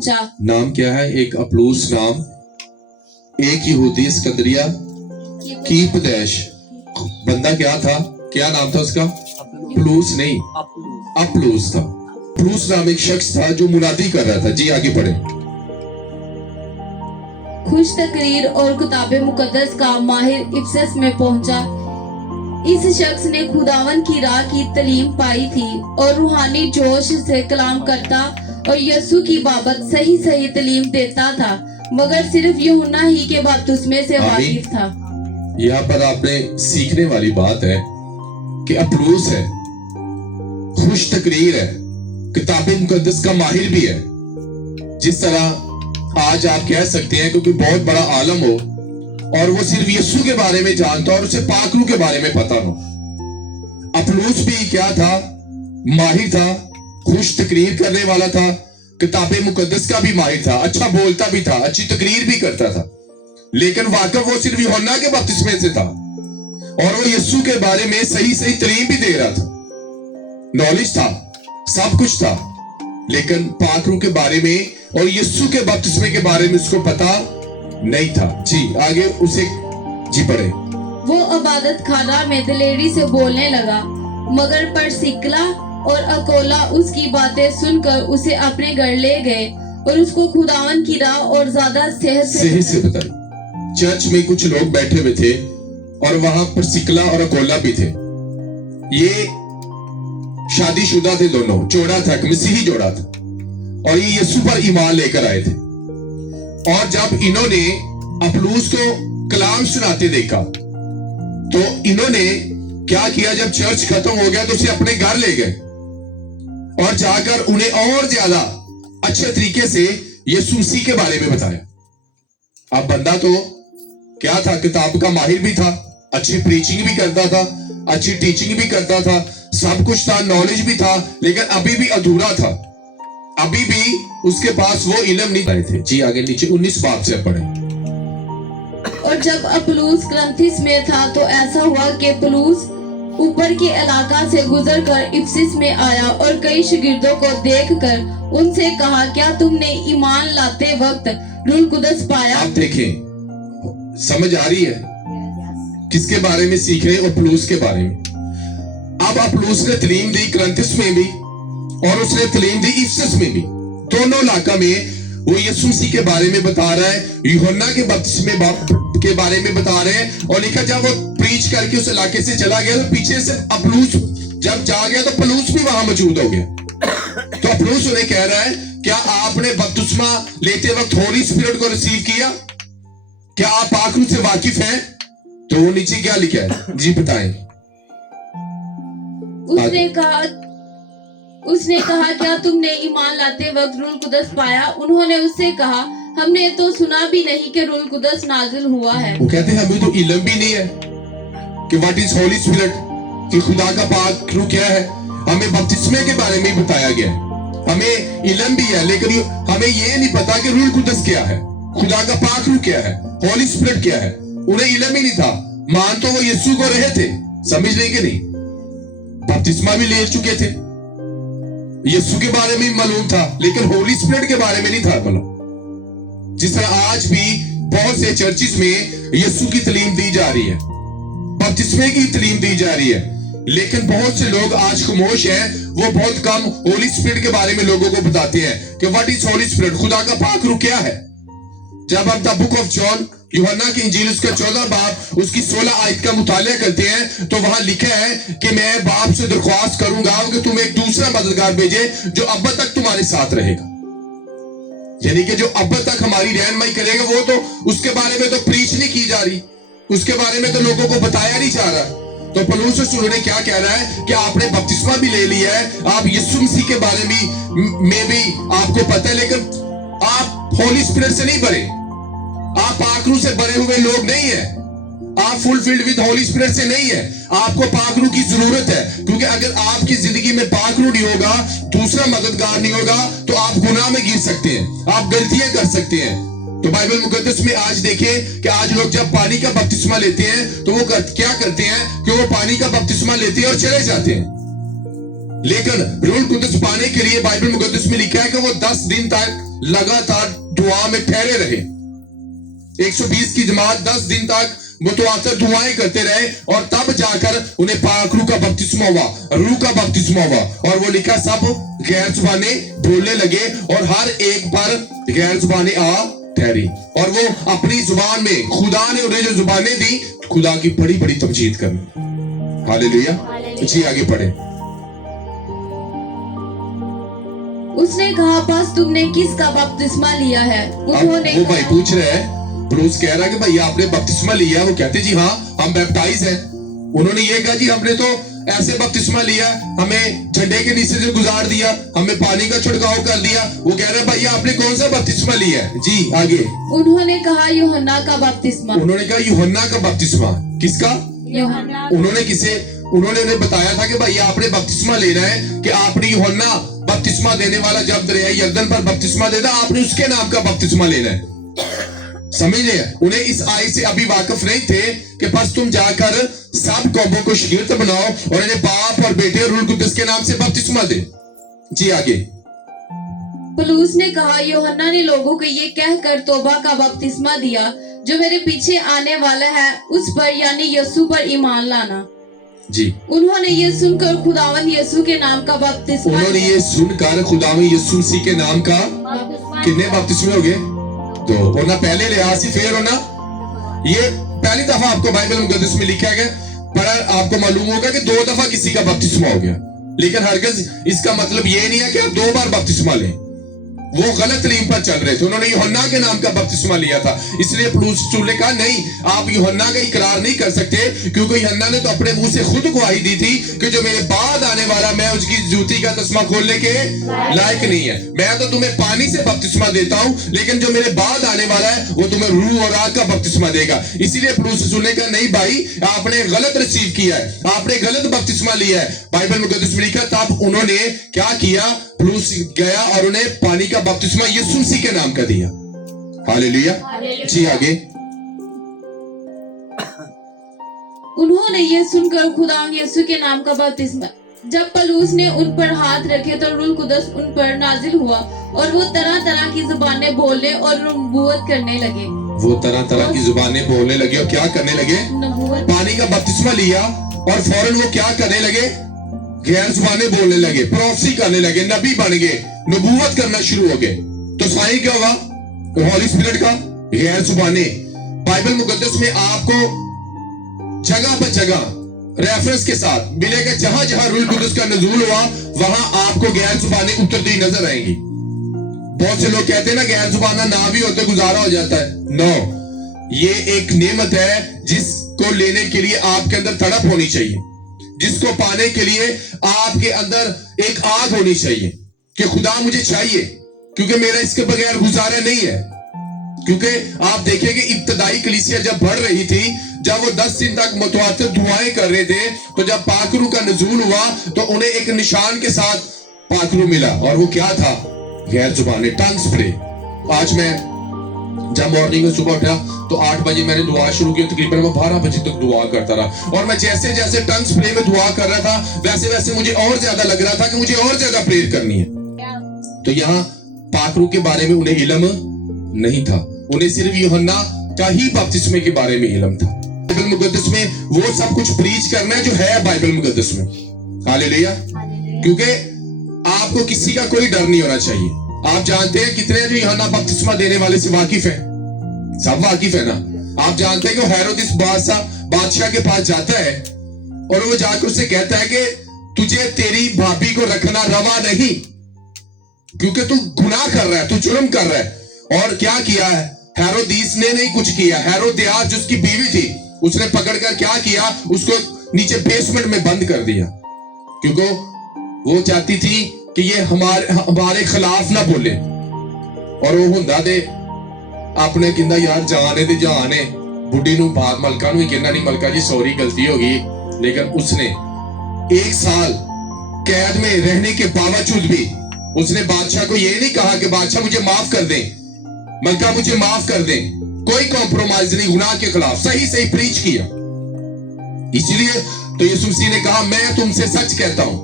पहुंचा। नाम क्या है? एक अपलूस नाम, एक यहूदी सिकंदरिया की प्रदेश। बंदा क्या था? क्या नाम था उसका? अपलूस नहीं, अपलूस था। अपलूस नाम एक शख्स था जो मुनादी कर रहा था। जी आगे पढ़े। खुश तकरीर और किताब मुकद्दस का माहिर इफसस में पहुंचा। इस शख्स ने खुदावन की राह की तालीम पाई थी और रूहानी जोश से कलाम करता और यीशु की बाबत सही सही तालीम देता था, मगर सिर्फ यूहन्ना ही के बपतिस्मे से वाकिफ था। यहाँ पर आपने सीखने वाली बात है कि अपलूस है, खुश तकरीर है, किताब मुकद्दस का माहिर भी है। जिस तरह आज आप कह सकते हैं कि कोई बहुत बड़ा आलम हो और वो सिर्फ यीशु के बारे में जानता और उसे पाकरू के बारे में पता हो। अपलूस भी क्या था? माहिर था, खुश तकरीर करने वाला था, किताब मुकद्दस का भी माहिर था, अच्छा बोलता भी था, अच्छी तकरीर भी करता था। लेकिन वाकफ वो सिर्फ यूहन्ना के बपतिस्मे से था और वो यीशु के बारे में सही सही तालीम भी दे रहा था। नॉलेज था, सब कुछ था, लेकिन पाकरू के बारे में और यीशु के बपतिस्मे के बारे में उसको पता नहीं था। जी आगे उसे जी पढ़े। वो इबादत खाना में दिलेरी से बोलने लगा, मगर परसिकला और अकोला उसकी बातें सुनकर उसे अपने घर ले गए और उसको खुदावन की राह और ज्यादा सेहत से बताई। चर्च में कुछ लोग बैठे हुए थे और वहां परसिकला और अकोला भी थे। ये शादीशुदा थे, दोनों जोड़ा था, एक मसीही जोड़ा था और ये यीशु पर ईमान लेकर आए थे। और जब इन्होंने अपलूस को कलाम सुनाते देखा तो इन्होंने क्या किया? जब चर्च खत्म हो गया तो उसे अपने घर ले गए और जाकर उन्हें और ज्यादा अच्छे तरीके से यीशु मसीह के बारे में बताया। अब बंदा तो क्या था? किताब का माहिर भी था, अच्छी प्रीचिंग भी करता था, अच्छी टीचिंग भी करता था, सब कुछ था, नॉलेज भी था, लेकिन अभी भी अधूरा था, अभी भी उसके पास वो इल्म नहीं आए थे। जी आगे नीचे 19 बाब से पढ़े। और जब अपलूस ग्रंथिस में था तो ऐसा हुआ कि अपलूस ऊपर के इलाका से गुजरकर इफिसस में आया और कई शागिर्दों को देखकर उनसे कहा, क्या तुमने ईमान लाते वक्त रूह कुदस पाया? आप देखें, समझ आ रही है किसके बारे में सीख रहे? अपलूस के बारे में। अब अपलूस ने तालीम दी ग्रंथिस में भी और उसने तालीम दी इफिसस में भी। दोनों इलाका में वो यीशु मसीह के बारे में बता रहा है, यूहन्ना के बपतिस्मे के बारे में बता रहे हैं। और लिखा जब वो प्रीच करके उस इलाके से चला गया तो पीछे से अपलूस जब जा गया तो पलूस भी वहां मौजूद हो गया। तो अपलूस उन्हें कह रहा है, क्या आपने बपतिस्मा लेते वक्त होली स्पिरिट को रिसीव किया? क्या आप पाकरू से वाकिफ हैं? तो वो नीचे क्या लिखा है? जी बताएं। उसने कहा क्या तुमने ईमान लाते वक्त रूह कुदस पाया? उन्होंने उससे कहा, हमने तो सुना भी नहीं कि रूह कुदस नाजिल हुआ है। वो कहते हैं हमें तो इल्म भी नहीं है कि व्हाट इज होली स्पिरिट, कि खुदा का पाक रूह क्या है। हमें बपतिस्मे के बारे में बताया गया है, हमें इल्म भी है, लेकिन हमें ये नहीं पता कि रूह कुदस क्या है, खुदा का पाक रूह क्या है, होली स्पिरिट क्या है। उन्हें इल्म ही नहीं था। मान तो वो यीशु को रहे थे, समझ नहीं कि नहीं, बपतिस्मा भी ले चुके थे, यीशु के बारे में मालूम था, लेकिन होली स्पिरिट के बारे में नहीं था मालूम। जिस तरह आज भी बहुत से चर्चिस में यीशु की तालीम दी जा रही है, बपतिस्मे की तालीम दी जा रही है, लेकिन बहुत से लोग आज खामोश हैं। वो बहुत कम होली स्पिरिट के बारे में लोगों को बताते हैं कि व्हाट इज होली स्पिरिट, खुदा का पाक रूह क्या है। जब हम द बुक ऑफ जॉन, यूहन्ना की इंजील उसका 14 बाब उसकी 16 आयत का मुताला करते हैं तो वहां लिखा है कि मैं बाप से दरख्वास्त करूंगा कि तुम एक दूसरा मददगार भेजे जो अब तक तुम्हारे साथ रहेगा। यानी कि जो अब तक हमारी रहनुमाई करेगा, वो तो उसके बारे में तो प्रीच नहीं की जा रही, उसके बारे में तो लोगों को बताया नहीं जा रहा। तो पौलुस उन्होंने क्या कह रहा है कि आपने बपतिस्मा भी ले लिया है, आप यीशु मसीह के बारे में भी आपको पता है, लेकिन आप होली स्पिरिट से नहीं भरे, आप पाकरू से भरे हुए लोग नहीं है, आप फुलफिल्ड विद होली स्पिरिट से नहीं है। आपको पाकरू की जरूरत है, क्योंकि अगर आपकी जिंदगी में पाकरू नहीं होगा, दूसरा मददगार नहीं होगा, तो आप गुनाह में गिर सकते हैं, आप गलतियां कर सकते हैं। तो बाइबल मुकद्दस में आज देखें कि आज लोग जब पानी का बपतिस्मा लेते हैं तो वो क्या करते हैं कि वो पानी का बपतिस्मा लेते हैं और चले जाते हैं। लेकिन रूह कुदस पाने के लिए बाइबल मुकद्दस में लिखा है कि वो 10 दिन तक लगातार दुआ में ठहरे रहे। 120 की जमात 10 दिन तक मुतवातिर दुआएं करते रहे और तब जाकर उन्हें पाक रूह का बपतिस्मा हुआ, रूह का बपतिस्मा हुआ। और वो लिखा सब गैर जुबाने बोलने लगे और हर एक पर गैर जुबाने आ ठहरी और वो अपनी जुबान में खुदा ने उन्हें जो जुबानें दी खुदा की बड़ी बड़ी तमजीद करनी। हालेलुया। जी आगे पढ़े। उसने कहा, बस तुमने किसका बपतिस्मा लिया है? अब उन्होंने वो भाई कहा, पूछ रहे हैं, ब्रूस कह रहा है कि भाई आपने बपतिस्मा लिया। वो कहते जी हाँ हम बैप्टाइज हैं। उन्होंने ये कहा जी हमने तो ऐसे बपतिस्मा लिया, हमें झंडे के नीचे से गुजार दिया, हमें पानी का छिड़काव कर दिया। वो कह रहे हैं भाई आपने कौन सा बपतिस्मा लिया है? जी आगे। उन्होंने कहा, यूहन्ना का बपतिस्मा। उन्होंने कहा यूहन्ना का बपतिस्मा। किसका? यूहन्ना। उन्होंने उन्हें बताया था कि भाई आपने बपतिस्मा लेना है कि आपने यूहन्ना बपतिस्मा देने वाला जब दरिया यरदन पर बपतिस्मा देता आपने उसके नाम का बपतिस्मा लेना है। समझ रहे? उन्हें इस आय से अभी वाकिफ नहीं थे कि बस तुम जाकर सब कौमों को शागिर्द बनाओ और इन्हें बाप और बेटे और रूह कुदस के नाम से बपतिस्मा दे। जी आगे। पौलुस ने कहा, यूहन्ना ने लोगों को ये कहकर तौबा का बपतिस्मा दिया, जो मेरे पीछे आने वाला है उस पर यानी यीशु पर ईमान लाना। जी। उन्होंने ये सुनकर खुदावंद यीशु के नाम का बपतिस्मा उन्होंने ये सुनकर खुदावंद यीशु मसीह के नाम का कितने बपतिस्मे हो गए? तो होना पहले लिहाज से फिर होना ये पहली दफा आपको बाइबल मुकद्दस में लिखा गया, पर आपको मालूम होगा कि 2 दफा किसी का बपतिस्मा हो गया, लेकिन हरगिज इसका मतलब ये नहीं है कि आप 2 बार बपतिस्मा लें। वो गलत लीम पर चल रहे थे। उन्होंने यूहन्ना के नाम का बपतिस्मा लिया था, इसलिए पौलुस ने कहा नहीं आप यूहन्ना का इकरार नहीं कर सकते, क्योंकि यूहन्ना ने तो अपने मुंह से खुद गवाही दी थी कि जो मेरे बाद आने वाला मैं उसकी जूती का तस्मा खोलने के लायक नहीं है। मैं तो तुम्हें पानी से बपतिस्मा देता हूं, लेकिन जो मेरे बाद आने वाला है वो तुम्हें रूह और आग का बपतिस्मा देगा। इसीलिए पौलुस ने कहा नहीं भाई आपने गलत रिसीव किया है, आपने गलत बपतिस्मा लिया है। बाइबल मुकद्दस में लिखा तब उन्होंने क्या किया? पौलुस गया और उन्हें पानी का बपतिस्मा यीशु मसीह के नाम का दिया। हालेलुया। जी आगे। उन्होंने ये सुनकर खुदावंद यीशु के नाम का बपतिस्मा। जब पौलुस ने उन पर हाथ रखे तो रूह कुदस उन पर नाजिल हुआ और वो तरह तरह की जुबानें बोलने और नबूवत करने लगे। वो तरह तरह की जुबानें बोलने लगे और क्या करने लगे? नबूवत। पानी का बपतिस्मा लिया और फौरन वो क्या करने लगे? गैर जुबानें बोलने लगे, प्रोफेसी करने लगे, नबी बन गए, नबूवत करना शुरू हो गए। तो साइन क्या होगा? हॉली स्पिरिट का गैर जुबानें। बाइबल मुकद्दस में आपको जगह पर जगह रेफरेंस के साथ मिलेगा, जहां जहां रूह कुदस का नज़ूल हुआ वहां आपको गैर जुबानें उतरती नजर आएंगी। बहुत से लोग कहते हैं ना गैर जुबाना ना भी होते गुजारा हो जाता है। नो, ये एक नेमत है जिसको लेने के लिए आपके अंदर तड़प होनी चाहिए, जिसको पाने के लिए आपके अंदर एक आग होनी चाहिए कि खुदा मुझे चाहिए, क्योंकि मेरा इसके बगैर गुजारा नहीं है। क्योंकि आप देखेंगे इब्तदाई कलीसिया जब बढ़ रही थी, जब वो 10 दिन तक मुतवातिर दुआएं कर रहे थे, तो जब पाकरू का नज़ूल हुआ तो उन्हें एक निशान के साथ पाकरू मिला और वो क्या था? गैर जुबानें, टंग स्प्रे। आज मैं जब मॉर्निंग में सुबह उठा तो 8 बजे मैंने दुआ शुरू की, तकरीबन मैं 12 बजे तक दुआ करता रहा और मैं जैसे जैसे टंग स्प्रे में दुआ कर रहा था वैसे वैसे मुझे और ज्यादा लग रहा था कि मुझे और ज्यादा प्रेयर करनी है। तो यहाँ पाकरू के बारे में उन्हें इल्म नहीं था, उन्हें सिर्फ यूहन्ना का ही बपतिस्मे के बारे में इल्म था। बाइबल मुकद्दस में वो सब कुछ प्रीच करना है जो है बाइबल मुकद्दस में। हालेलुया। क्योंकि आपको किसी का कोई डर नहीं होना चाहिए। आप जानते हैं कितने जो यूहन्ना बपतिस्मा देने वाले से वाकिफ है? सब वाकिफ है ना? आप जानते हैं कि हेरोदिस बादशाह के पास जाता है और वो जाकर उससे कहता है कि तुझे तेरी भाभी को रखना रवा नहीं, क्योंकि तू गुनाह कर रहा है, तू जुर्म कर रहा है। और क्या किया है? हेरोदिस ने नहीं कुछ किया, हेरोदियास जिसकी बीवी थी उसने पकड़कर क्या किया? उसको नीचे बेसमेंट में बंद कर दिया, क्योंकि वो चाहती थी कि ये हमारे खिलाफ ना बोले। और वो हुंदा दे आपने कहंदा यार जाने दे जाने बुढ़ी नूं बात मलका नूं ही कहना नहीं मलका जी सॉरी गलती हो गई, लेकिन उसने 1 साल कैद में रहने के बावजूद भी उसने बादशाह को ये नहीं कहा कि बादशाह मुझे माफ कर दें, मलका मुझे माफ कर दें। कोई कॉम्प्रोमाइज नहीं, गुनाह के खिलाफ सही सही प्रीच किया। इसीलिए तो यीशु मसीह ने कहा मैं तुमसे सच कहता हूं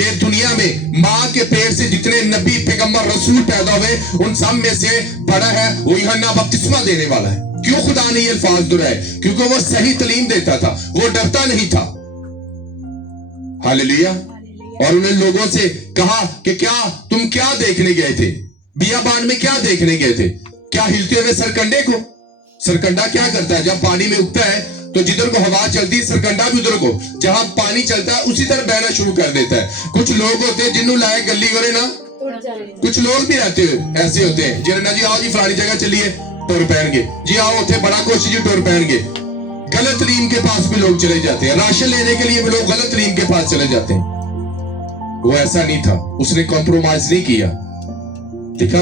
कि दुनिया में माँ के पेट से जितने नबी पैगंबर रसूल पैदा हुए उन सब में से बड़ा है वो यूहन्ना बपतिस्मा देने वाला है। क्यों खुदा ने ये अल्फाज दोहराए? क्योंकि वो सही तालीम देता था, वो डरता नहीं था। हालेलुया। और उन्हें लोगों से कहा कि क्या तुम क्या देखने गए थे? बियाबान में क्या देखने गए थे? क्या हिलते हुए सरकंडे को? सरकंडा क्या करता है? जब पानी में उगता है तो जिधर को हवा चलती है सरकंडा भी उधर को, जहां पानी चलता है उसी तरह बहना शुरू कर देता है। कुछ लोग होते हैं जिन्हों लाए गली करे ना, कुछ लोग भी रहते हैं ऐसे होते हैं जिन्हें ना जी आओ जी फलानी जगह चलिए टुर पैणगे जी, आओ उठे बड़ा कोशिश जी टुर पैणगे। गलत रीम के पास भी लोग चले जाते हैं, राशन लेने के लिए भी लोग गलत रीम के पास चले जाते हैं। वो ऐसा नहीं था, उसने कॉम्प्रोमाइज नहीं किया। देखा,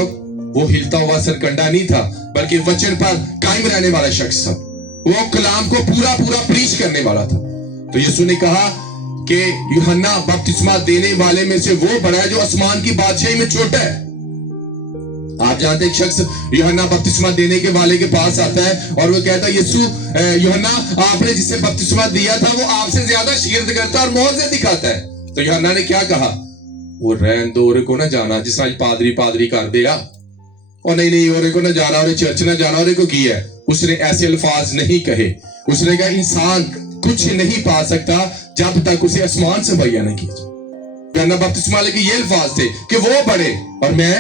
वो हिलता हुआ सरकंडा नहीं था बल्कि वचन पर कायम रहने वाला शख्स था। वो कलाम को पूरा पूरा प्रीच करने वाला था। तो यीशु ने कहा कि यूहन्ना बपतिस्मा देने वाले में से वो बड़ा है जो आसमान की बादशाही में छोटा है। आप जानते हैं, एक शख्स यूहन्ना बपतिस्मा देने के वाले के पास आता है और वो कहता है, यीशु यूहन्ना आपने जिसे बपतिस्मा दिया था वो आपसे ज्यादा शिगिर्द करता और मौजे दिखाता है। तो यूहन्ना ने क्या कहा? वो रहन दो, ओरे को ना जाना, जिस आज पादरी पादरी कर देगा, और नहीं ओरे को ना जाना, और चर्च ना जाना, ओरे को किया है। उसने ऐसे अल्फाज नहीं कहे। उसने कहा इंसान कुछ नहीं पा सकता जब तक उसे आसमान से मुहैया नहीं किया। यूहन्ना बपतिस्मा के ये अल्फाज थे कि वो बड़े और मैं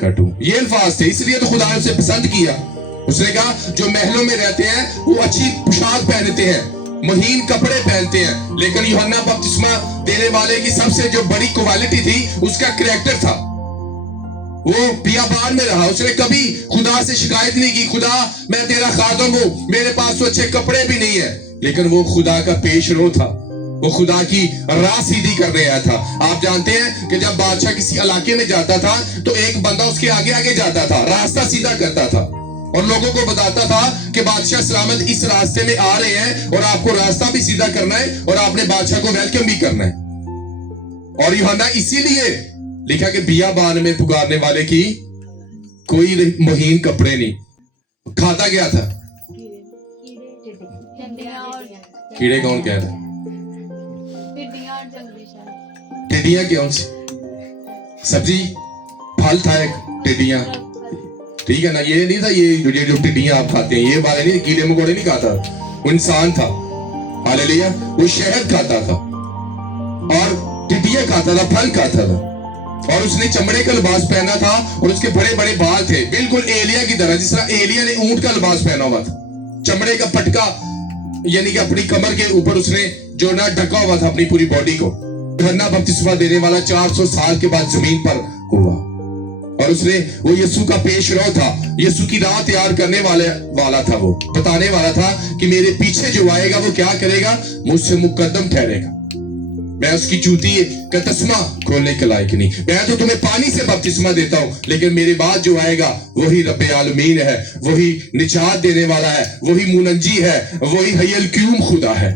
घटूं, ये अल्फाज थे। इसलिए तो खुदा ने उसे पसंद किया। उसने कहा जो महलों में रहते हैं वो अच्छी पोशाक पहनते हैं, महीन कपड़े पहनते हैं, लेकिन यूहन्ना बपतिस्मा देने वाले की सबसे जो बड़ी क्वालिटी थी उसका कैरेक्टर था। वो बियाबान में रहा, उसने कभी खुदा से शिकायत नहीं की, खुदा मैं तेरा खादम हूं, मेरे पास तो अच्छे कपड़े भी नहीं है, लेकिन वो खुदा का पेशरो था। वो खुदा की राह सीधी करने आया था। आप जानते हैं कि जब बादशाह किसी इलाके में जाता था तो एक बंदा उसके आगे आगे जाता था, रास्ता सीधा करता था और लोगों को बताता था कि बादशाह सलामत इस रास्ते में आ रहे हैं और आपको रास्ता भी सीधा करना है और आपने बादशाह को वेलकम भी करना है। और यूहन्ना इसीलिए लिखा कि बियाबान में पुकारने वाले की कोई महीन कपड़े नहीं। खाता क्या था? कीड़े कौन कह रहा? टिड्डियां कौन सी सब्जी फल था? एक टिड्डियां, ठीक है ना? ये नहीं था ये जो टिड्डियां आप खाते हैं ये वाले नहीं, कीड़े मकोड़े नहीं खाता। वो इंसान था। हालेलुया। वो शहद खाता था और टिड्डियां खाता था, फल खाता था। और उसने चमड़े का लिबास पहना था और उसके बड़े बड़े बाल थे, बिल्कुल एलिया की तरह, जिस तरह एलिया ने ऊंट का लिबास पहना हुआ था। चमड़े का पटका यानी कि अपनी कमर के ऊपर उसने जो ना ढका हुआ था अपनी पूरी बॉडी को। यूहन्ना बपतिस्मा देने वाला 400 साल के बाद जमीन पर हुआ और उसने वो यीशु का पेशरो था, यीशु की राह तैयार करने वाला था। वो बताने वाला था कि मेरे पीछे जो आएगा वो क्या करेगा, मुझसे मुकद्दम ठहरेगा, मैं उसकी जूती का तस्मा खोलने के लायक नहीं। मैं तो तुम्हें पानी से बपतिस्मा देता हूं, लेकिन मेरे बाद जो आएगा वही रब्बे आलमीन है, वही निजात देने वाला है, वही मुनज्जी है, वही हय्युल क़य्यूम खुदा है,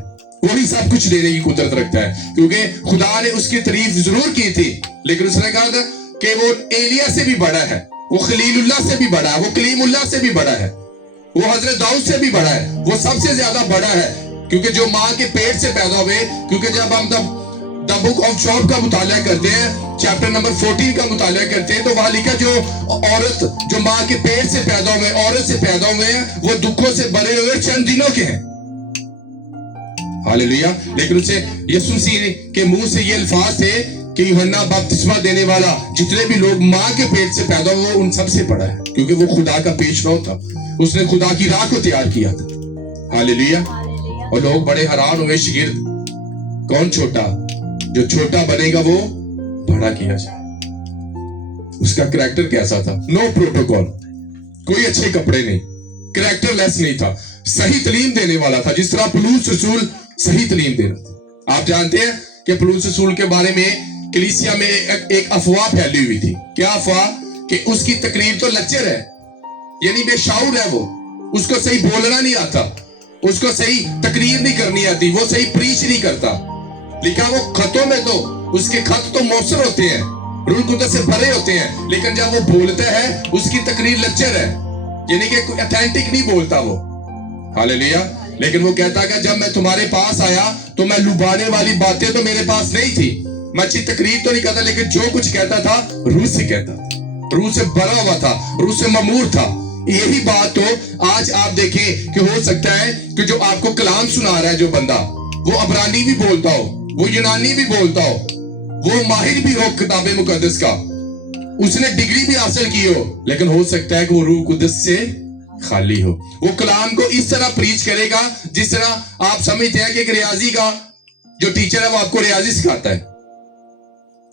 वही सब कुछ देने की कुदरत रखता है। क्योंकि खुदा ने उसकी तारीफ जरूर की थी, लेकिन उसने कहा था कि वो एलिया से भी बड़ा है, वो खलीलुल्लाह से भी बड़ा है, वो कलीमुल्लाह से भी बड़ा है, वो हजरत दाऊद से भी बड़ा है, वो सबसे ज्यादा बड़ा है। क्योंकि जो माँ के पेट से पैदा हुए, क्योंकि जब हम द बुक ऑफ जॉब का मुताला करते हैं, चैप्टर नंबर 14 का मुताला करते हैं, तो वहां लिखा जो औरत जो माँ के पेट से पैदा हुए, औरत से पैदा हुए हैं, वो दुखों से भरे हुए चंद दिनों के हैं। हालेलुया। लेकिन उसे यीशु मसीह के मुंह से ये अल्फाज थे कि यूहन्ना बपतिस्मा देने वाला जितने भी लोग माँ के पेट से पैदा हुए उन सबसे बड़ा है, क्योंकि वो खुदा का पेशरो था। उसने खुदा की राह को तैयार किया था। हालेलुया। और लोग बड़े हैरान हुए, शिगिर्द कौन छोटा, जो छोटा बनेगा वो बड़ा किया जाए। उसका करैक्टर कैसा था? नो प्रोटोकॉल, कोई अच्छे कपड़े नहीं, करैक्टर लेस नहीं था, सही तालीम देने वाला था, जिस तरह पौलुस रसूल सही तालीम दे रहा था। आप जानते हैं कि पौलुस रसूल के बारे में कलीसिया में एक अफवाह फैली हुई थी। क्या अफवाह? कि उसकी तकरीर तो लच्चर है, यानी बेशाऊर है, वो उसको सही बोलना नहीं आता, उसको सही तकरीर नहीं करनी आती, वो सही प्रीच नहीं करता। लिखा वो खतों में तो उसके खत तो मौसर होते हैं, रूह कुदरत से भरे होते हैं, लेकिन जब वो बोलता है उसकी तकरीर लच्चर है, यानी कि ऑथेंटिक नहीं बोलता वो। हालेलुया। लेकिन वो कहता है कि जब मैं तुम्हारे पास आया तो मैं लुभाने वाली बातें तो मेरे पास नहीं थी, मैं अच्छी तकरीर तो नहीं करता, लेकिन जो कुछ कहता था रूह से कहता था, रूह से भरा हुआ था, रूह से ममूर था। यही बात तो आज आप देखें कि हो सकता है कि जो आपको कलाम सुना रहा है जो बंदा, वो अबरानी भी बोलता हो, वो यूनानी भी बोलता हो, वो माहिर भी हो किताबे मुकद्दस का, उसने डिग्री भी हासिल की हो, लेकिन हो सकता है कि वो रूह कुद्दस से खाली हो। वो कलाम को इस तरह प्रीच करेगा जिस तरह आप समझते हैं कि एक रियाजी का जो टीचर है वो आपको रियाजी सिखाता है,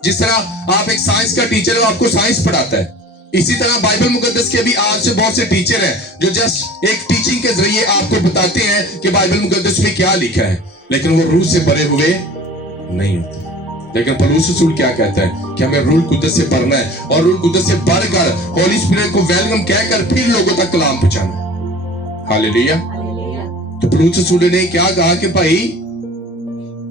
जिस तरह आप एक साइंस का टीचर है वो आपको साइंस पढ़ाता है, इसी तरह बाइबल मुकद्दस के भी आज से बहुत से टीचर हैं जो जस्ट एक टीचिंग के जरिए आपको बताते हैं कि बाइबल मुकद्दस में क्या लिखा है, लेकिन वो रूह से भरे हुए नहीं होते। लेकिन पौलुस रसूल क्या कहता है कि हमें रूह कुद्दस से भरना है और रूह कुद्दस से भरकर होली स्पिरिट को वेलकम कहकर फिर लोगों तक कलाम पहुंचाना है। हालेलुया। तो पौलुस रसूल ने क्या कहा कि भाई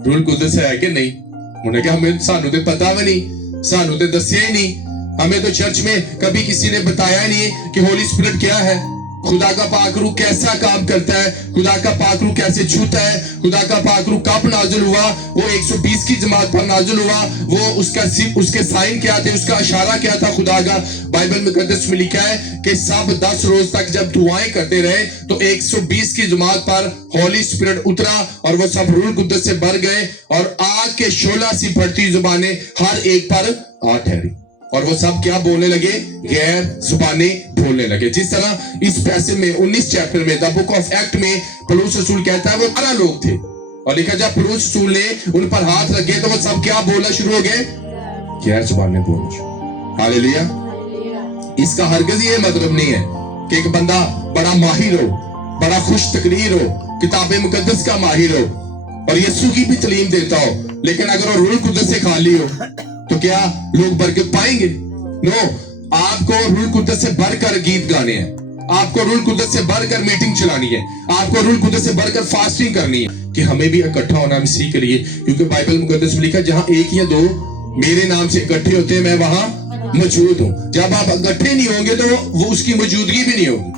रूह कुद्दस है कि नहीं? उन्होंने कहा हमें सानू तो पता भी नहीं, सानू तो दसिया ही नहीं, हमें तो चर्च में कभी किसी ने बताया ही नहीं कि होली स्पिरिट क्या है, खुदा का पाक रूह कैसा काम करता है, खुदा का पाक रूह कैसे छूता है, खुदा का पाक रूह कब नाजिल हुआ, वो 120 की जमात पर नाजिल हुआ, वो उसके साइन क्या थे, उसका इशारा क्या था खुदा का। बाइबल मुकद्दस में लिखा है कि सब 10 रोज तक जब दुआएं करते रहे तो 120 की जमात पर होली स्पिरिट उतरा और वो सब रूह कुद्दस से भर गए और आग के शोला सी बढ़ती जुबानें हर एक पर आ ठहरी और वो सब क्या बोलने लगे? गैर जुबानी बोलने लगे। जिस तरह इस पैसे में 19 चैप्टर में द बुक ऑफ एक्ट में पौलुस रसूल कहता है वो 12 लोग थे और लिखा जब पौलुस रसूल ने उन पर हाथ रखे तो वो सब क्या बोलना शुरू हो गए? गैर जुबानी बोलना शुरू। हालेलुया। इसका हरगिज़ ये मतलब नहीं है कि एक बंदा बड़ा माहिर हो, बड़ा खुश तकरीर हो, किताबे मुकद्दस का माहिर हो और यीशु की भी तालीम देता हो, लेकिन अगर वो रूह कुद्दस से खाली हो तो क्या लोग बरकत पाएंगे? नो, आपको रूह कुद्दस से भरकर गीत गाने हैं, आपको रूह कुद्दस से भरकर मीटिंग चलानी है, आपको रूह कुद्दस से भरकर फास्टिंग करनी है कि हमें भी इकट्ठा होना मसीह के लिए, क्योंकि बाइबल मुकद्दस में लिखा जहां एक या दो मेरे नाम से इकट्ठे होते हैं मैं वहां मौजूद हूं। जब आप इकट्ठे नहीं होंगे तो वो उसकी मौजूदगी भी नहीं होगी।